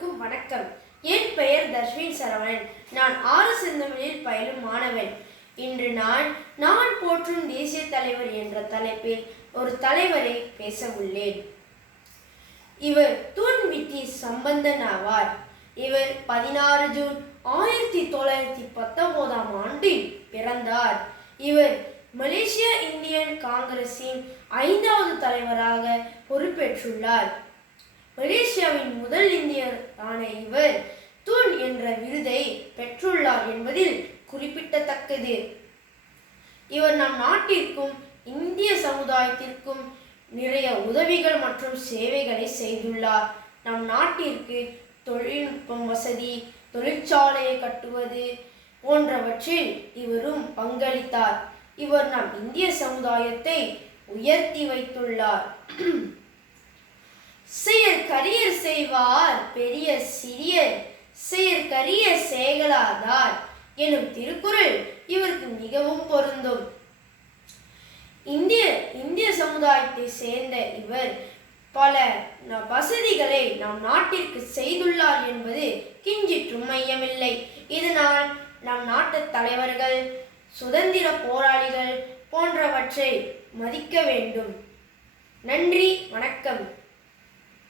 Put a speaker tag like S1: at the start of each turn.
S1: அனைவருக்கும் வணக்கம். என் பெயர் தர்ஷின் சரவணன். நான் ஆறு செந்தமிழில் பயிலும் மாணவன். இன்று நான் நான் போற்றும் தேசிய தலைவர் என்ற தலைப்பில் ஒரு தலைவரை பேச உள்ளேன் இவர் தூன் சம்பந்தன் ஆவார். இவர் பதினாறு ஜூன் ஆயிரத்தி தொள்ளாயிரத்தி பத்தொன்பதாம் ஆண்டில் பிறந்தார். இவர் மலேசிய இந்தியன் காங்கிரசின் ஐந்தாவது தலைவராக பொறுப்பேற்றுள்ளார். மலேசியாவின் முதல் இந்திய இந்தியரான இவர்? தூண் என்ற விருதை பெற்றுள்ளார் என்பதில் குறிப்பிடத்தக்கது இவர் நம் நாட்டிற்கும் இந்திய சமுதாயத்திற்கும் நிறைய உதவிகள் மற்றும் சேவைகளை செய்துள்ளார். நம் நாட்டிற்கு தொழில்நுட்பம் வசதி தொழிற்சாலையை கட்டுவது போன்றவற்றில் இவரும் பங்களித்தார். இவர் நம் இந்திய சமுதாயத்தை உயர்த்தி வைத்துள்ளார். செய்வார் பெரிய சிறியர் செயற்கரிய சேகலாதார் எனும் திருக்குறள் இவருக்கு மிகவும் பொருந்தும். இந்திய இந்திய சமுதாயத்தை சேர்ந்த இவர் பல வசதிகளை நம் நாட்டிற்கு செய்துள்ளார் என்பது கிஞ்சிற்றும் மையமில்லை. இதனால் நம் நாட்டு தலைவர்கள் சுதந்திர போராளிகள் போன்றவற்றை மதிக்க வேண்டும். நன்றி வணக்கம்.